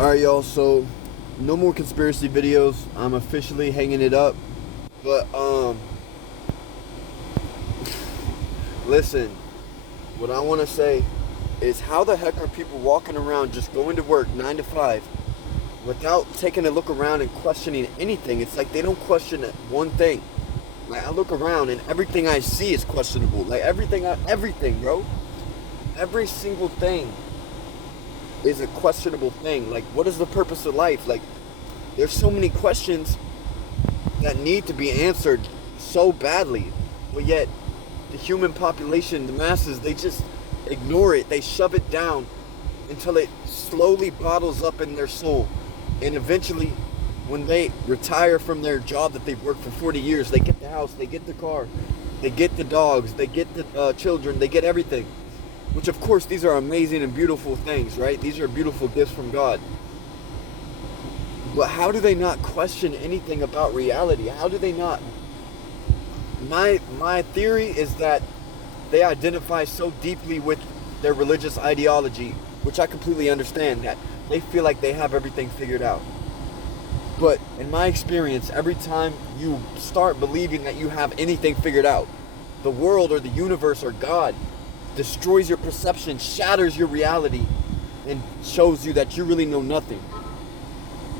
Alright, y'all, so no more conspiracy videos. I'm officially hanging it up. But, listen, what I want to say is how the heck are people walking around just going to work 9 to 5 without taking a look around and questioning anything? It's like they don't question one thing. Like, I look around and everything I see is questionable. Like, everything, bro. Every single thing is a questionable thing. Like, what is the purpose of life? Like, there's so many questions that need to be answered so badly, but yet the human population, the masses, they just ignore it. They shove it down until it slowly bottles up in their soul, and eventually when they retire from their job that they've worked for 40 years, they get the house, they get the car, they get the dogs, they get the children, they get everything. Which, of course, these are amazing and beautiful things, right? These are beautiful gifts from God. But how do they not question anything about reality? How do they not? My theory is that they identify so deeply with their religious ideology, which I completely understand, that they feel like they have everything figured out. But in my experience, every time you start believing that you have anything figured out, the world or the universe or God destroys your perception, shatters your reality, and shows you that you really know nothing.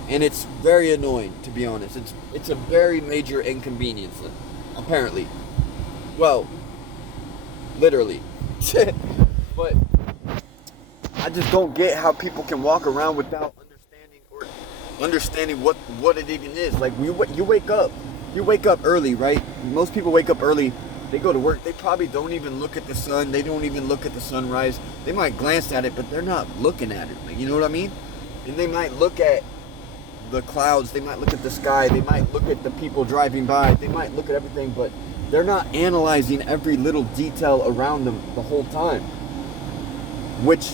And it's very annoying, to be honest. It's a very major inconvenience, apparently. Well, literally. But I just don't get how people can walk around without understanding what it even is. Like, you wake up early, right? Most people wake up early. They go to work, they probably don't even look at the sun, they don't even look at the sunrise. They might glance at it, but they're not looking at it. Like, you know what I mean? And they might look at the clouds, they might look at the sky, they might look at the people driving by, they might look at everything, but they're not analyzing every little detail around them the whole time. Which,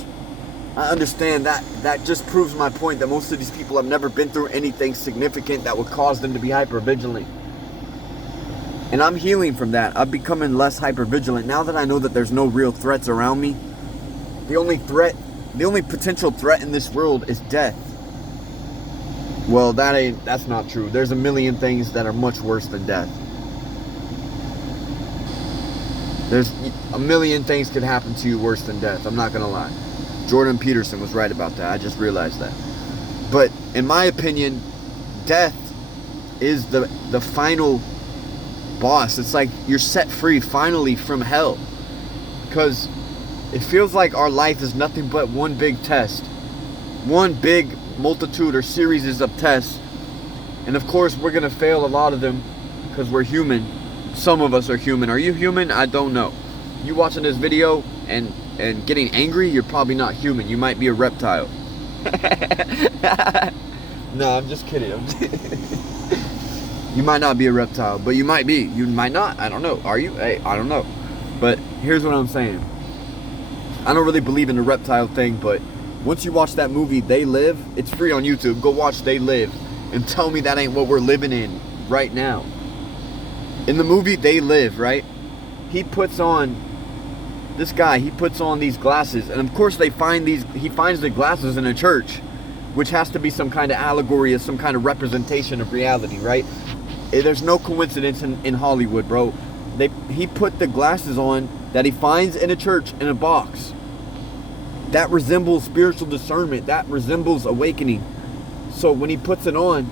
I understand that just proves my point that most of these people have never been through anything significant that would cause them to be hyper vigilant. And I'm healing from that. I'm becoming less hypervigilant now that I know that there's no real threats around me. The only potential threat in this world is death. Well, that's not true. There's a million things that are much worse than death. There's a million things could happen to you worse than death. I'm not gonna lie. Jordan Peterson was right about that. I just realized that. But in my opinion, death is the final boss. It's like you're set free finally from hell, because it feels like our life is nothing but one big test, one big multitude or series of tests, and of course we're gonna fail a lot of them because we're human. Some of us are human. Are you human? I don't know. You watching this video and getting angry, you're probably not human. You might be a reptile. No, I'm just kidding. You might not be a reptile, but you might be. You might not. I don't know. Are you? Hey, I don't know. But here's what I'm saying. I don't really believe in the reptile thing, but once you watch that movie, They Live, it's free on YouTube. Go watch They Live and tell me that ain't what we're living in right now. In the movie They Live, right? He puts on these glasses, and of course he finds the glasses in a church, which has to be some kind of allegory or some kind of representation of reality, right? There's no coincidence in Hollywood, bro. He put the glasses on that he finds in a church in a box. That resembles spiritual discernment. That resembles awakening. So when he puts it on,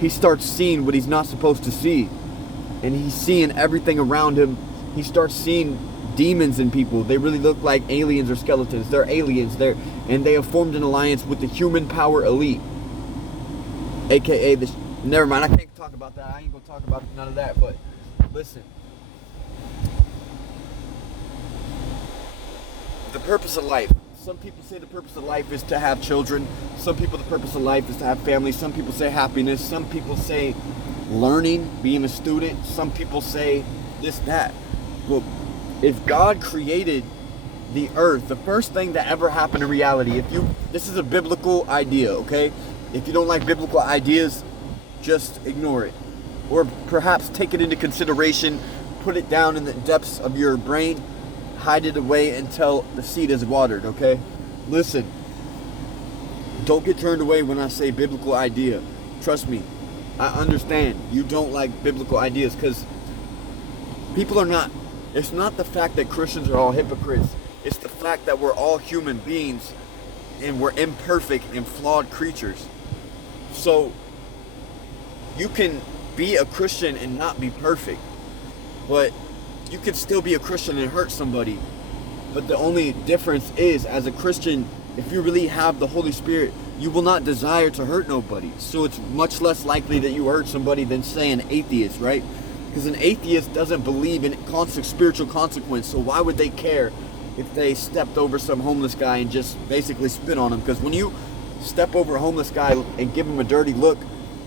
he starts seeing what he's not supposed to see. And he's seeing everything around him. He starts seeing demons in people. They really look like aliens or skeletons. They're aliens. And they have formed an alliance with the human power elite. AKA never mind, I can't talk about that. I ain't gonna talk about none of that, but listen. The purpose of life. Some people say the purpose of life is to have children. Some people, the purpose of life is to have family. Some people say happiness. Some people say learning, being a student. Some people say this, that. Well, if God created the earth, the first thing that ever happened in reality, this is a biblical idea, okay? If you don't like biblical ideas, just ignore it. Or perhaps take it into consideration, put it down in the depths of your brain, hide it away until the seed is watered, okay? Listen, Don't get turned away when I say biblical idea. Trust me, I understand you don't like biblical ideas because people are not. It's not the fact that Christians are all hypocrites. It's the fact that we're all human beings and we're imperfect and flawed creatures. So you can be a Christian and not be perfect, but you can still be a Christian and hurt somebody. But the only difference is, as a Christian, if you really have the Holy Spirit, you will not desire to hurt nobody. So it's much less likely that you hurt somebody than, say, an atheist, right? Because an atheist doesn't believe in constant spiritual consequence. So why would they care if they stepped over some homeless guy and just basically spit on him? Because when you step over a homeless guy and give him a dirty look,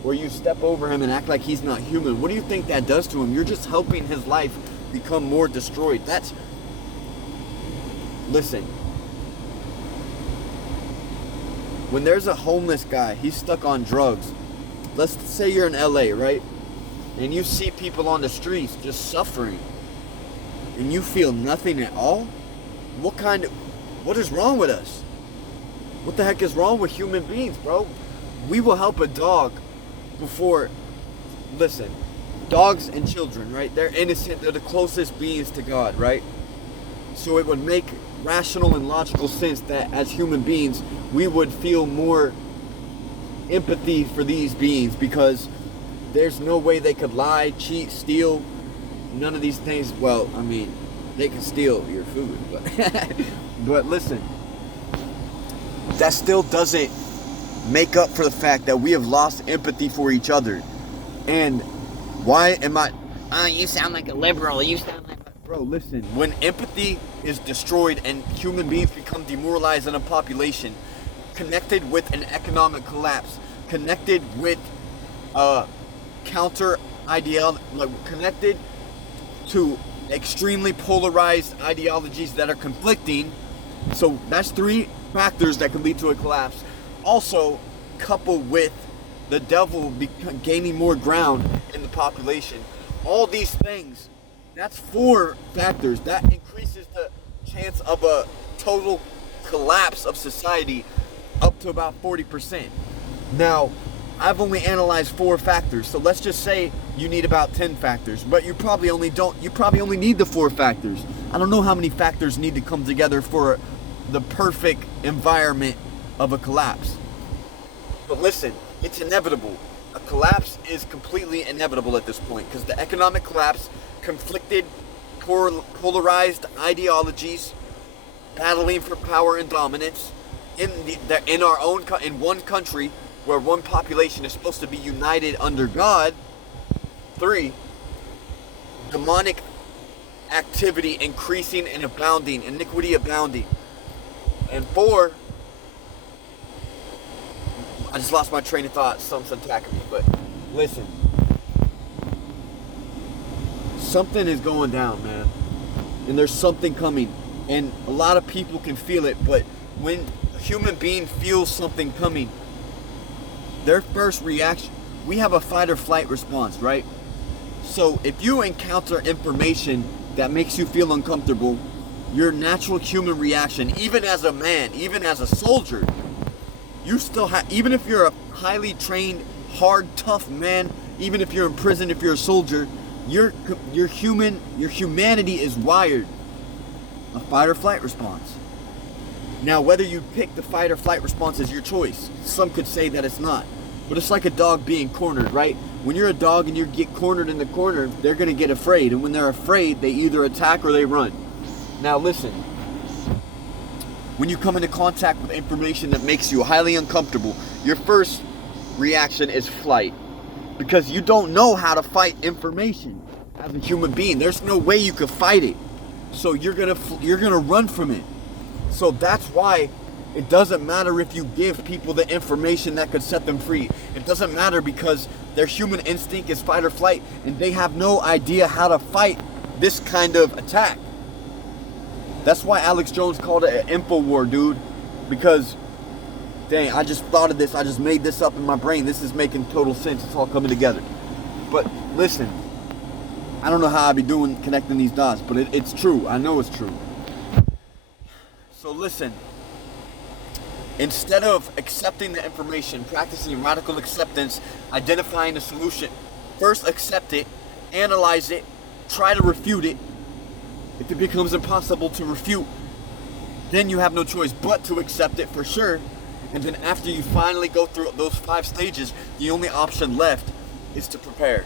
or you step over him and act like he's not human, what do you think that does to him? You're just helping his life become more destroyed. Listen, when there's a homeless guy, he's stuck on drugs. Let's say you're in LA, right? And you see people on the streets just suffering, and you feel nothing at all? What is wrong with us? What the heck is wrong with human beings, bro? We will help a dog before, listen, dogs and children, right? They're innocent, they're the closest beings to God, right? So it would make rational and logical sense that as human beings, we would feel more empathy for these beings, because there's no way they could lie, cheat, steal, none of these things. Well, I mean, they can steal your food, but but listen, that still doesn't make up for the fact that we have lost empathy for each other. And why am I... Oh, you sound like a liberal. You sound like a... Bro, listen. When empathy is destroyed and human beings become demoralized in a population, connected with an economic collapse, connected with counter ideology, connected to extremely polarized ideologies that are conflicting. So that's three factors that could lead to a collapse. Also, coupled with the devil gaining more ground in the population. All these things, that's four factors. That increases the chance of a total collapse of society up to about 40%. Now, I've only analyzed four factors, so let's just say you need about 10 factors, but you probably only need the four factors. I don't know how many factors need to come together for the perfect environment of a collapse. But listen, it's inevitable. A collapse is completely inevitable at this point, because the economic collapse, conflicted, polarized ideologies, battling for power and dominance in one country where one population is supposed to be united under God. 3, demonic activity increasing and abounding, iniquity abounding. And 4, I just lost my train of thought. Something's attacking me, but listen. Something is going down, man. And there's something coming. And a lot of people can feel it, but when a human being feels something coming, their first reaction, we have a fight or flight response, right? So if you encounter information that makes you feel uncomfortable, your natural human reaction, even as a man, even as a soldier, you still have, even if you're a highly trained, hard, tough man, even if you're in prison, if you're a soldier, your humanity is wired a fight or flight response. Now, whether you pick the fight or flight response is your choice. Some could say that it's not. But it's like a dog being cornered, right? When you're a dog and you get cornered in the corner, they're going to get afraid. And when they're afraid, they either attack or they run. Now, listen. When you come into contact with information that makes you highly uncomfortable, your first reaction is flight. Because you don't know how to fight information as a human being. There's no way you could fight it. So you're gonna run from it. So that's why it doesn't matter if you give people the information that could set them free. It doesn't matter, because their human instinct is fight or flight, and they have no idea how to fight this kind of attack. That's why Alex Jones called it an info war, dude. Because, dang, I just thought of this. I just made this up in my brain. This is making total sense. It's all coming together. But listen, I don't know how I be doing connecting these dots, but it's true. I know it's true. So listen, Instead of accepting the information, practicing radical acceptance, identifying the solution, first accept it, analyze it, try to refute it. If it becomes impossible to refute, then you have no choice but to accept it for sure. And then after you finally go through those 5 stages, the only option left is to prepare.